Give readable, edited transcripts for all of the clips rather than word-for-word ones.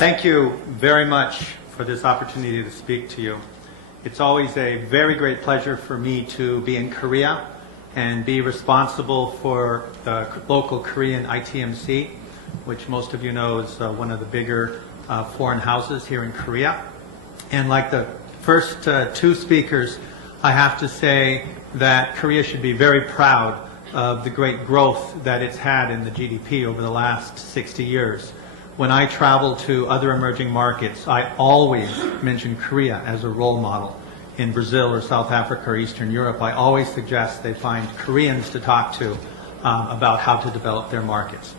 Thank you very much for this opportunity to speak to you. It's always a very great pleasure for me to be in Korea and be responsible for the local Korean ITMC, which most of you know is one of the bigger foreign houses here in Korea. And like the first two speakers, I have to say that Korea should be very proud of the great growth that it's had in the GDP over the last 60 years. When I travel to other emerging markets, I always mention Korea as a role model. In Brazil or South Africa or Eastern Europe, I always suggest they find Koreans to talk to about how to develop their markets.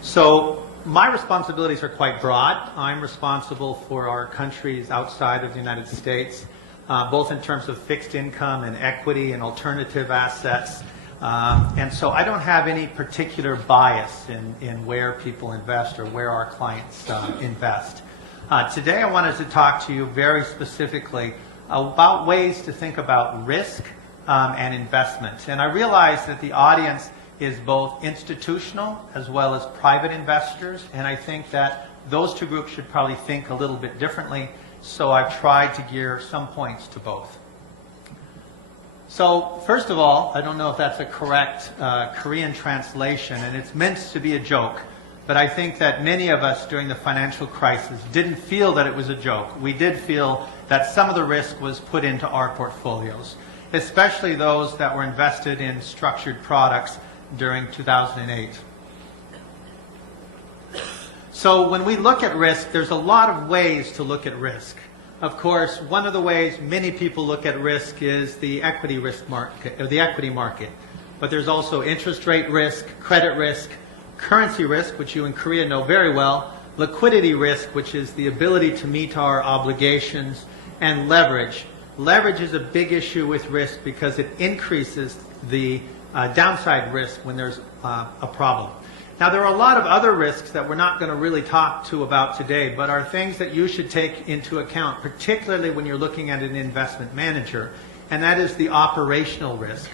So my responsibilities are quite broad. I'm responsible for our countries outside of the United States, both in terms of fixed income and equity and alternative assets. And so I don't have any particular bias in where people invest or where our clients invest. Today I wanted to talk to you very specifically about ways to think about risk and investment. And I realize that the audience is both institutional as well as private investors, and I think that those two groups should probably think a little bit differently, so I've tried to gear some points to both. So first of all, I don't know if that's a correct Korean translation, and it's meant to be a joke, but I think that many of us during the financial crisis didn't feel that it was a joke. We did feel that some of the risk was put into our portfolios, especially those that were invested in structured products during 2008. So when we look at risk, there's a lot of ways to look at risk. Of course, one of the ways many people look at risk is the equity risk market, or the equity market. But there's also interest rate risk, credit risk, currency risk, which you in Korea know very well, liquidity risk, which is the ability to meet our obligations, and leverage. Leverage is a big issue with risk because it increases the downside risk when there's a problem. Now, there are a lot of other risks that we're not going to really talk about today, but are things that you should take into account, particularly when you're looking at an investment manager, and that is the operational risk.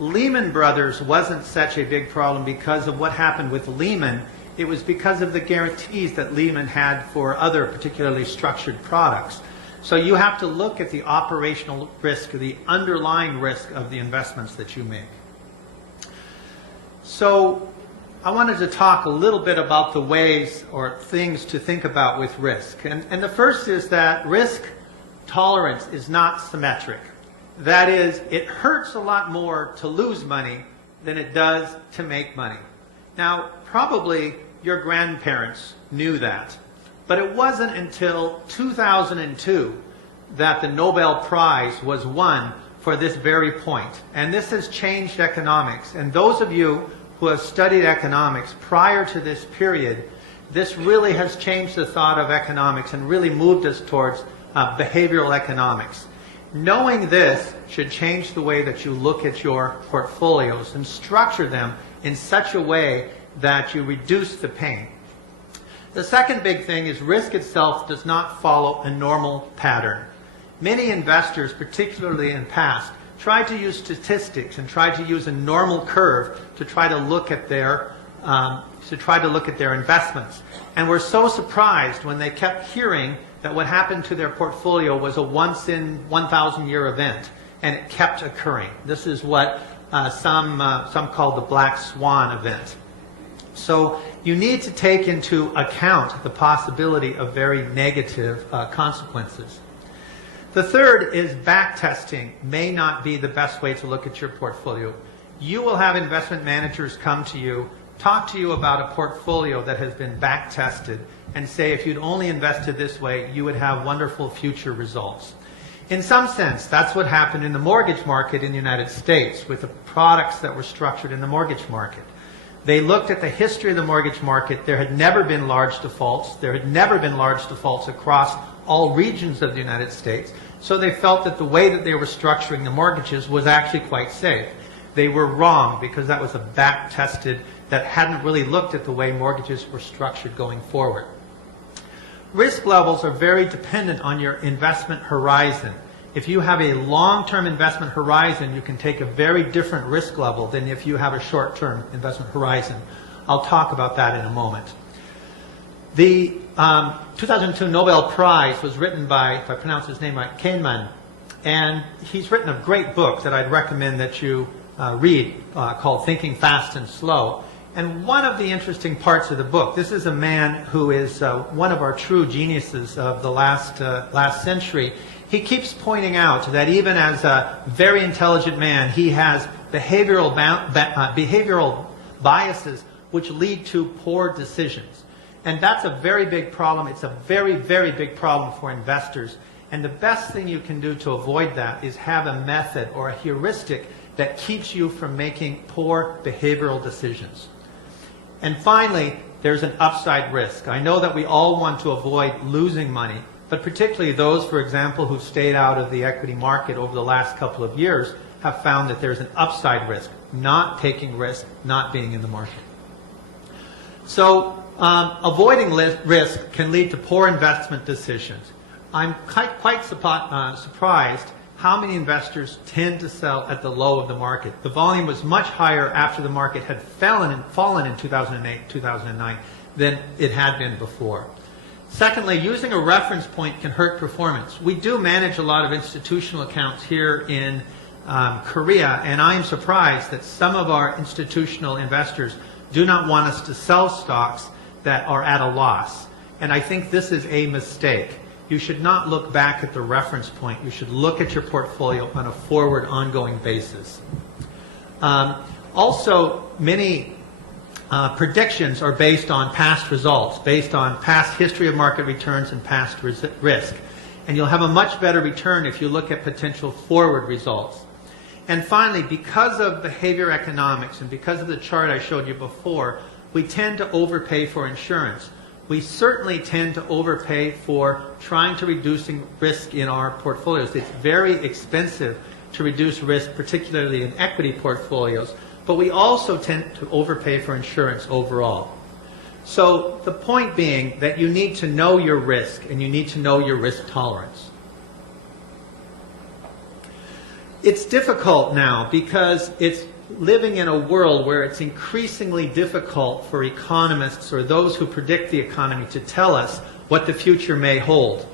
Lehman Brothers wasn't such a big problem because of what happened with Lehman. It was because of the guarantees that Lehman had for other particularly structured products. So you have to look at the operational risk, the underlying risk of the investments that you make. So I wanted to talk a little bit about the ways or things to think about with risk. And the first is that risk tolerance is not symmetric. That is, it hurts a lot more to lose money than it does to make money. Now, probably your grandparents knew that. But it wasn't until 2002 that the Nobel Prize was won for this very point. And this has changed economics. And those of you who have studied economics prior to this period, this really has changed the thought of economics and really moved us towards behavioral economics. Knowing this should change the way that you look at your portfolios and structure them in such a way that you reduce the pain. The second big thing is risk itself does not follow a normal pattern. Many investors, particularly in past, tried to use statistics and tried to use a normal curve to try to look at their investments. And were so surprised when they kept hearing that what happened to their portfolio was a once in 1,000 year event, and it kept occurring. This is what some call the black swan event. So you need to take into account the possibility of very negative consequences. The third is back testing may not be the best way to look at your portfolio. You will have investment managers come to you, talk to you about a portfolio that has been back tested, and say if you'd only invested this way, you would have wonderful future results. In some sense, that's what happened in the mortgage market in the United States with the products that were structured in the mortgage market. They looked at the history of the mortgage market. There had never been large defaults. There had never been large defaults across all regions of the United States. So they felt that the way that they were structuring the mortgages was actually quite safe. They were wrong because that was a back-tested that hadn't really looked at the way mortgages were structured going forward. Risk levels are very dependent on your investment horizon. If you have a long-term investment horizon, you can take a very different risk level than if you have a short-term investment horizon. I'll talk about that in a moment. The 2002 Nobel Prize was written by, if I pronounce his name right, Kahneman, and he's written a great book that I'd recommend that you read called Thinking Fast and Slow. And one of the interesting parts of the book, this is a man who is one of our true geniuses of the last century. He keeps pointing out that even as a very intelligent man, he has behavioral biases which lead to poor decisions. And that's a very big problem. It's a very, very big problem for investors. And the best thing you can do to avoid that is have a method or a heuristic that keeps you from making poor behavioral decisions. And finally, there's an upside risk. I know that we all want to avoid losing money, but particularly those, for example, who've stayed out of the equity market over the last couple of years have found that there's an upside risk, not taking risk, not being in the market. So avoiding risk can lead to poor investment decisions. I'm quite surprised how many investors tend to sell at the low of the market. The volume was much higher after the market had fallen in 2008, 2009 than it had been before. Secondly, using a reference point can hurt performance. We do manage a lot of institutional accounts here in Korea, and I am surprised that some of our institutional investors do not want us to sell stocks that are at a loss. And I think this is a mistake. You should not look back at the reference point. You should look at your portfolio on a forward, ongoing basis. Also, many predictions are based on past results, based on past history of market returns and past risk. And you'll have a much better return if you look at potential forward results. And finally, because of behavior economics and because of the chart I showed you before, we tend to overpay for insurance. We certainly tend to overpay for trying to reducing risk in our portfolios. It's very expensive to reduce risk, particularly in equity portfolios, but we also tend to overpay for insurance overall. So the point being that you need to know your risk and you need to know your risk tolerance. It's difficult now because it's living in a world where it's increasingly difficult for economists or those who predict the economy to tell us what the future may hold.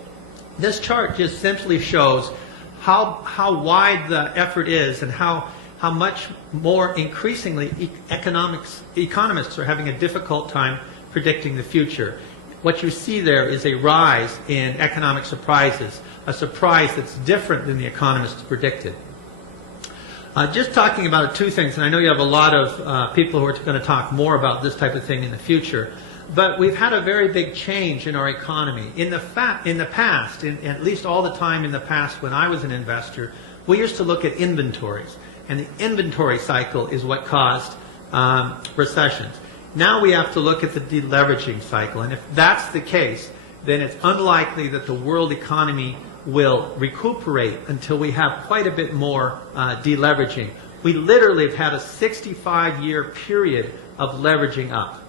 This chart just simply shows how wide the effort is and how much more increasingly economists are having a difficult time predicting the future. What you see there is a rise in economic surprises, a surprise that's different than the economists predicted. Just talking about two things, and I know you have a lot of people who are going to talk more about this type of thing in the future, but we've had a very big change in our economy. In the past, at least all the time in the past when I was an investor, we used to look at inventories, and the inventory cycle is what caused recessions. Now we have to look at the deleveraging cycle, and if that's the case, then it's unlikely that the world economy will recuperate until we have quite a bit more deleveraging. We literally have had a 65-year period of leveraging up.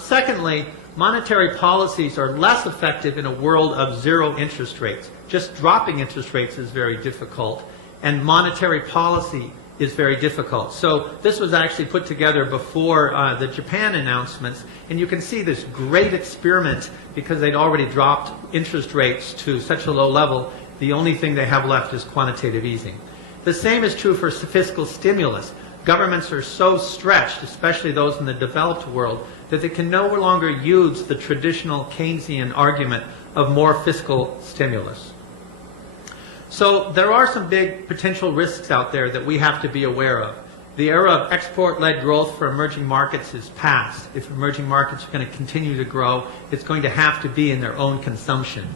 Secondly, monetary policies are less effective in a world of zero interest rates. Just dropping interest rates is very difficult, and monetary policy is very difficult. So this was actually put together before the Japan announcements, and you can see this great experiment because they'd already dropped interest rates to such a low level. The only thing they have left is quantitative easing. The same is true for fiscal stimulus. Governments are so stretched, especially those in the developed world, that they can no longer use the traditional Keynesian argument of more fiscal stimulus. So there are some big potential risks out there that we have to be aware of. The era of export-led growth for emerging markets is past. If emerging markets are going to continue to grow, it's going to have to be in their own consumption.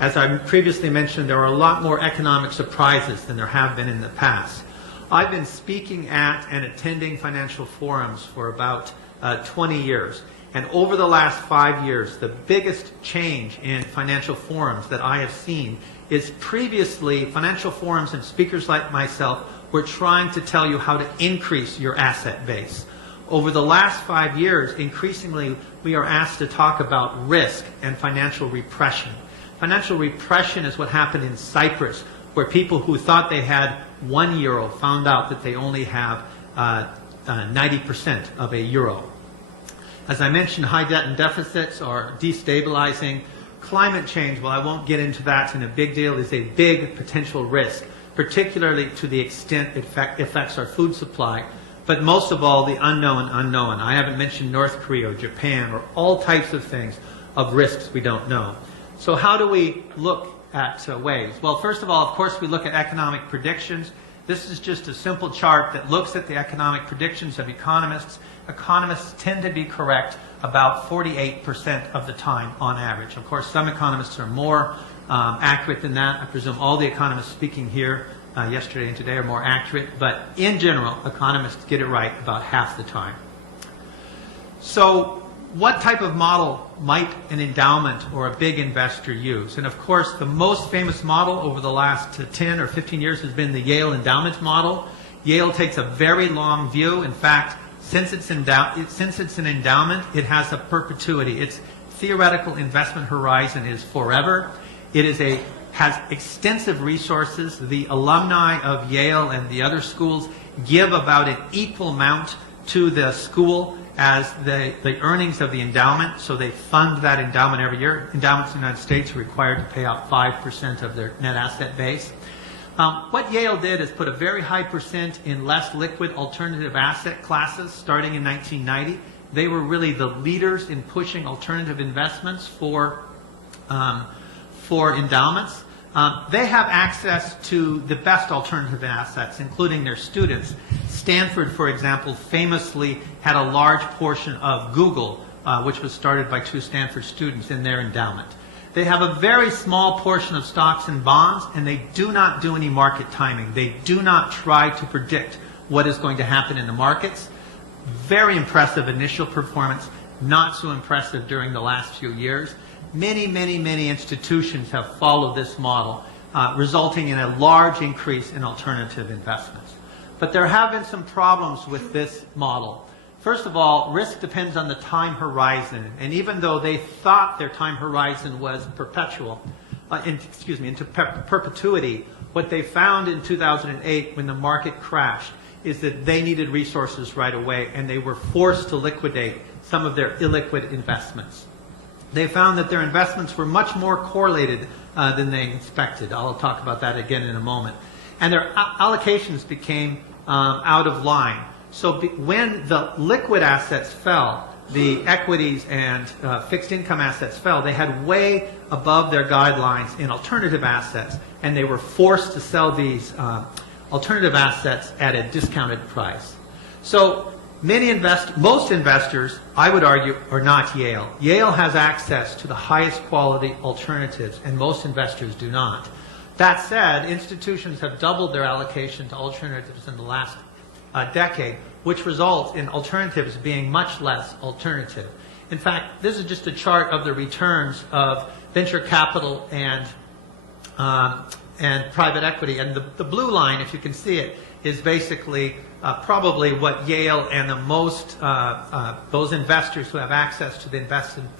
As I previously mentioned, there are a lot more economic surprises than there have been in the past. I've been speaking at and attending financial forums for about 20 years. And over the last 5 years, the biggest change in financial forums that I have seen is previously financial forums and speakers like myself were trying to tell you how to increase your asset base. Over the last 5 years, increasingly, we are asked to talk about risk and financial repression. Financial repression is what happened in Cyprus, where people who thought they had €1 found out that they only have 90% of a euro. As I mentioned, high debt and deficits are destabilizing. Climate change, well, I won't get into that in a big deal, is a big potential risk, particularly to the extent it affects our food supply. But most of all, the unknown unknown. I haven't mentioned North Korea or Japan or all types of things of risks we don't know. So how do we look at ways? Well, first of all, of course, we look at economic predictions. This is just a simple chart that looks at the economic predictions of economists. Economists tend to be correct about 48% of the time on average. Of course, some economists are more accurate than that. I presume all the economists speaking here yesterday and today are more accurate, but in general, economists get it right about half the time. So what type of model might an endowment or a big investor use? And of course, the most famous model over the last 10 or 15 years has been the Yale endowment model. Yale takes a very long view. In fact, since it's an endowment, it has a perpetuity. Its theoretical investment horizon is forever. It has extensive resources. The alumni of Yale and the other schools give about an equal amount to the school as the earnings of the endowment, so they fund that endowment every year. Endowments in the United States are required to pay out 5% of their net asset base. What Yale did is put a very high percent in less liquid alternative asset classes starting in 1990. They were really the leaders in pushing alternative investments for endowments. They have access to the best alternative assets, including their students. Stanford, for example, famously had a large portion of Google, which was started by 2 Stanford students, in their endowment. They have a very small portion of stocks and bonds, and they do not do any market timing. They do not try to predict what is going to happen in the markets. Very impressive initial performance, not so impressive during the last few years. Many, many, many institutions have followed this model, resulting in a large increase in alternative investments. But there have been some problems with this model. First of all, risk depends on the time horizon. And even though they thought their time horizon was perpetual, into perpetuity, what they found in 2008 when the market crashed is that they needed resources right away, and they were forced to liquidate some of their illiquid investments. They found that their investments were much more correlated than they expected. I'll talk about that again in a moment. And their allocations became out of line. So when the liquid assets fell, the equities and fixed income assets fell, they had way above their guidelines in alternative assets, and they were forced to sell these alternative assets at a discounted price. So most investors, I would argue, are not Yale. Yale has access to the highest quality alternatives, and most investors do not. That said, institutions have doubled their allocation to alternatives in the last decade, which results in alternatives being much less alternative. In fact, this is just a chart of the returns of venture capital and private equity. And the blue line, if you can see it, is basically probably what Yale and the most those investors who have access to the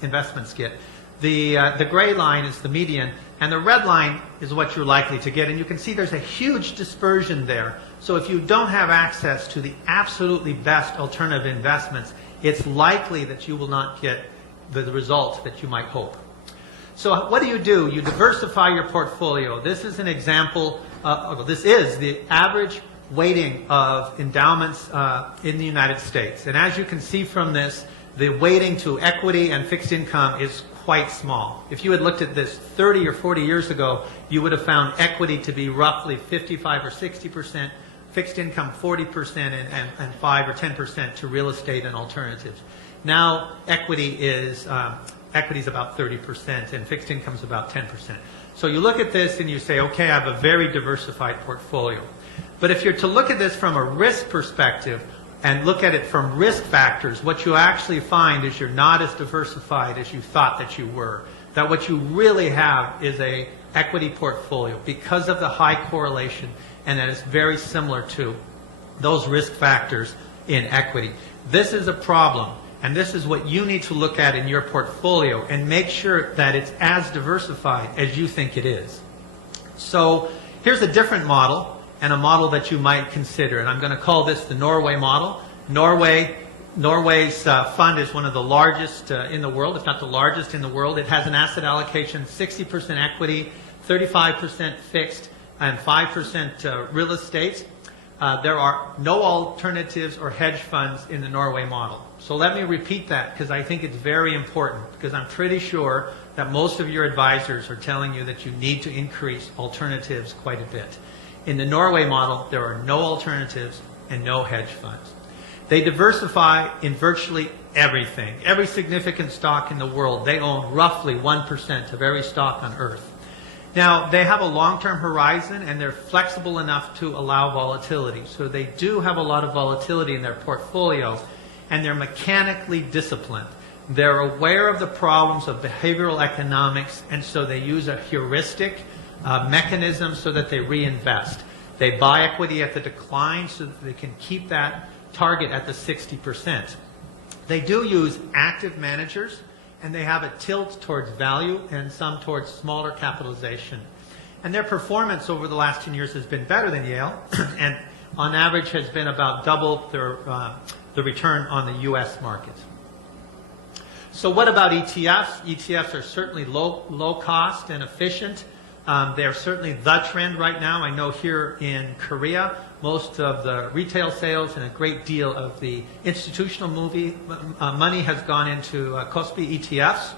investments get. The gray line is the median, and the red line is what you're likely to get. And you can see there's a huge dispersion there. So if you don't have access to the absolutely best alternative investments, it's likely that you will not get the results that you might hope. So what do? You diversify your portfolio. This is an example, this is the average weighting of endowments in the United States. And as you can see from this, the weighting to equity and fixed income is quite small. If you had looked at this 30 or 40 years ago, you would have found equity to be roughly 55 or 60%, fixed income 40%, and 5 or 10% to real estate and alternatives. Now equity is about 30% and fixed income is about 10%. So you look at this and you say, okay, I have a very diversified portfolio. But if you're to look at this from a risk perspective and look at it from risk factors, what you actually find is you're not as diversified as you thought that you were. That what you really have is a equity portfolio because of the high correlation, and that is very similar to those risk factors in equity. This is a problem, and this is what you need to look at in your portfolio and make sure that it's as diversified as you think it is. So here's a different model, and a model that you might consider, and I'm going to call this the Norway model. Norway Norway's fund is one of the largest in the world, if not the largest in the world. It has an asset allocation, 60% equity, 35% fixed, and 5% real estate. There are no alternatives or hedge funds in the Norway model. So let me repeat that because I think it's very important, because I'm pretty sure that most of your advisors are telling you that you need to increase alternatives quite a bit. In the Norway model, there are no alternatives and no hedge funds. They diversify in virtually everything. Every significant stock in the world, they own roughly 1% of every stock on Earth. Now, they have a long-term horizon and they're flexible enough to allow volatility. So they do have a lot of volatility in their portfolio, and they're mechanically disciplined. They're aware of the problems of behavioral economics, and so they use a heuristic mechanism so that they reinvest. They buy equity at the decline so that they can keep that target at the 60%. They do use active managers, and they have a tilt towards value and some towards smaller capitalization. And their performance over the last 10 years has been better than Yale, and on average has been about double the return on the U.S. market. So what about ETFs? ETFs are certainly low cost and efficient. They're certainly the trend right now. I know here in Korea, most of the retail sales and a great deal of the institutional money has gone into KOSPI ETFs.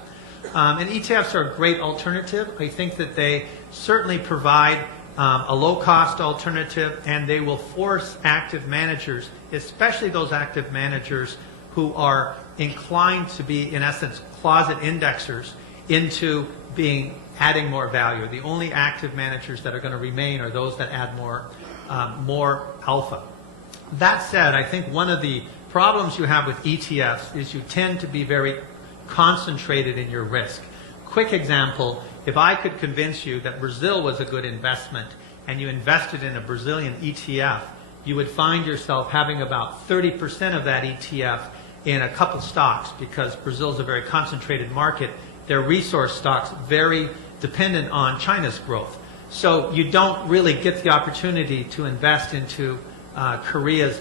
And ETFs are a great alternative. I think that they certainly provide a low-cost alternative, and they will force active managers, especially those active managers who are inclined to be, in essence, closet indexers, into adding more value. The only active managers that are going to remain are those that add more alpha. That said, I think one of the problems you have with ETFs is you tend to be very concentrated in your risk. Quick example, if I could convince you that Brazil was a good investment and you invested in a Brazilian ETF, you would find yourself having about 30% of that ETF in a couple stocks, because Brazil is a very concentrated market. Their resource stocks very dependent on China's growth. So you don't really get the opportunity to invest into Brazil's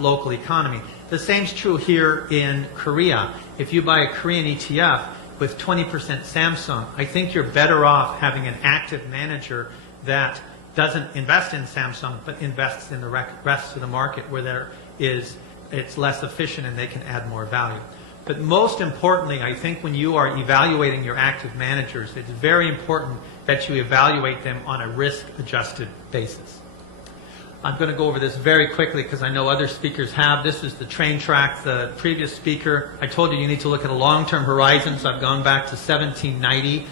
local economy. The same's true here in Korea. If you buy a Korean ETF with 20% Samsung, I think you're better off having an active manager that doesn't invest in Samsung, but invests in the rest of the market where it's less efficient and they can add more value. But most importantly, I think when you are evaluating your active managers, it's very important that you evaluate them on a risk-adjusted basis. I'm going to go over this very quickly because I know other speakers have. This is the train track. The previous speaker, I told you need to look at a long-term horizon, so I've gone back to 1790.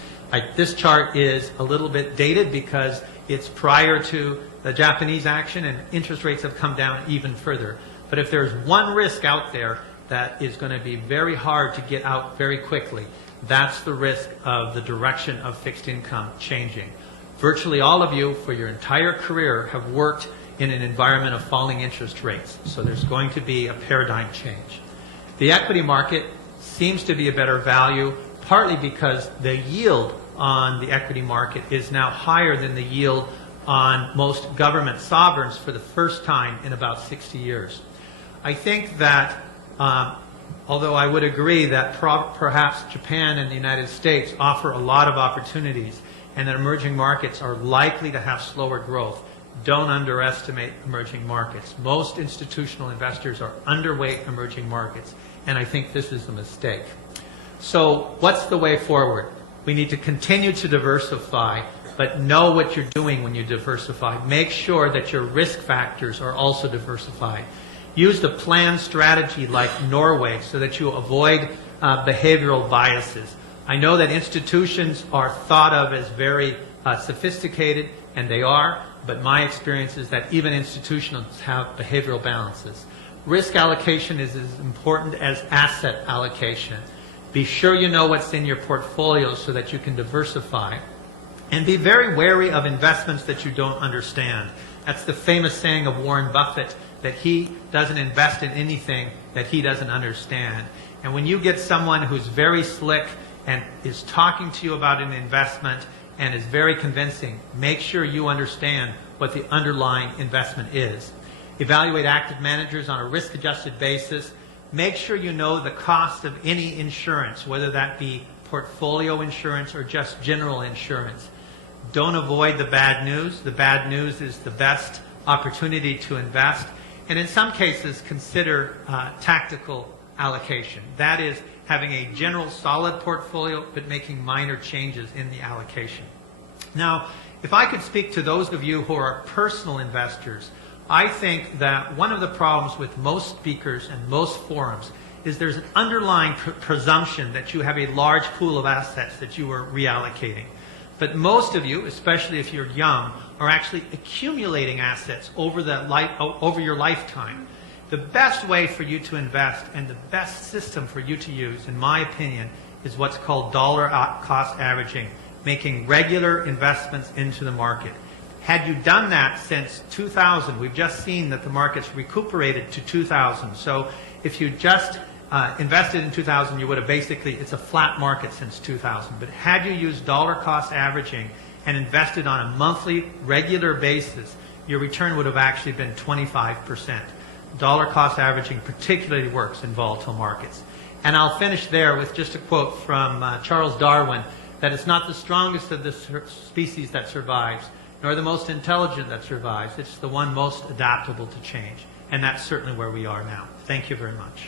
This chart is a little bit dated because it's prior to the Japanese action, and interest rates have come down even further. But if there's one risk out there that is going to be very hard to get out very quickly, that's the risk of the direction of fixed income changing. Virtually all of you, for your entire career, have worked in an environment of falling interest rates. So there's going to be a paradigm change. The equity market seems to be a better value, partly because the yield on the equity market is now higher than the yield on most government sovereigns for the first time in about 60 years. I think that although I would agree that perhaps Japan and the United States offer a lot of opportunities and that emerging markets are likely to have slower growth, don't underestimate emerging markets. Most institutional investors are underweight emerging markets, and I think this is a mistake. So what's the way forward? We need to continue to diversify, but know what you're doing when you diversify. Make sure that your risk factors are also diversified. Use the planned strategy like Norway so that you avoid behavioral biases. I know that institutions are thought of as very sophisticated, and they are, but my experience is that even institutions have behavioral balances. Risk allocation is as important as asset allocation. Be sure you know what's in your portfolio so that you can diversify. And be very wary of investments that you don't understand. That's the famous saying of Warren Buffett, that he doesn't invest in anything that he doesn't understand. And when you get someone who's very slick and is talking to you about an investment and is very convincing, make sure you understand what the underlying investment is. Evaluate active managers on a risk-adjusted basis. Make sure you know the cost of any insurance, whether that be portfolio insurance or just general insurance. Don't avoid the bad news. The bad news is the best opportunity to invest. And in some cases, consider tactical allocation. That is, having a general solid portfolio, but making minor changes in the allocation. Now, if I could speak to those of you who are personal investors, I think that one of the problems with most speakers and most forums is there's an underlying presumption that you have a large pool of assets that you are reallocating. But most of you, especially if you're young, are actually accumulating assets over your lifetime. The best way for you to invest and the best system for you to use, in my opinion, is what's called dollar cost averaging, making regular investments into the market. Had you done that since 2000, we've just seen that the market's recuperated to 2000. So if you just invested in 2000, you would have basically, it's a flat market since 2000. But had you used dollar cost averaging and invested on a monthly, regular basis, your return would have actually been 25%. Dollar cost averaging particularly works in volatile markets. And I'll finish there with just a quote from Charles Darwin, that it's not the strongest of the species that survives, nor the most intelligent that survives. It's the one most adaptable to change. And that's certainly where we are now. Thank you very much.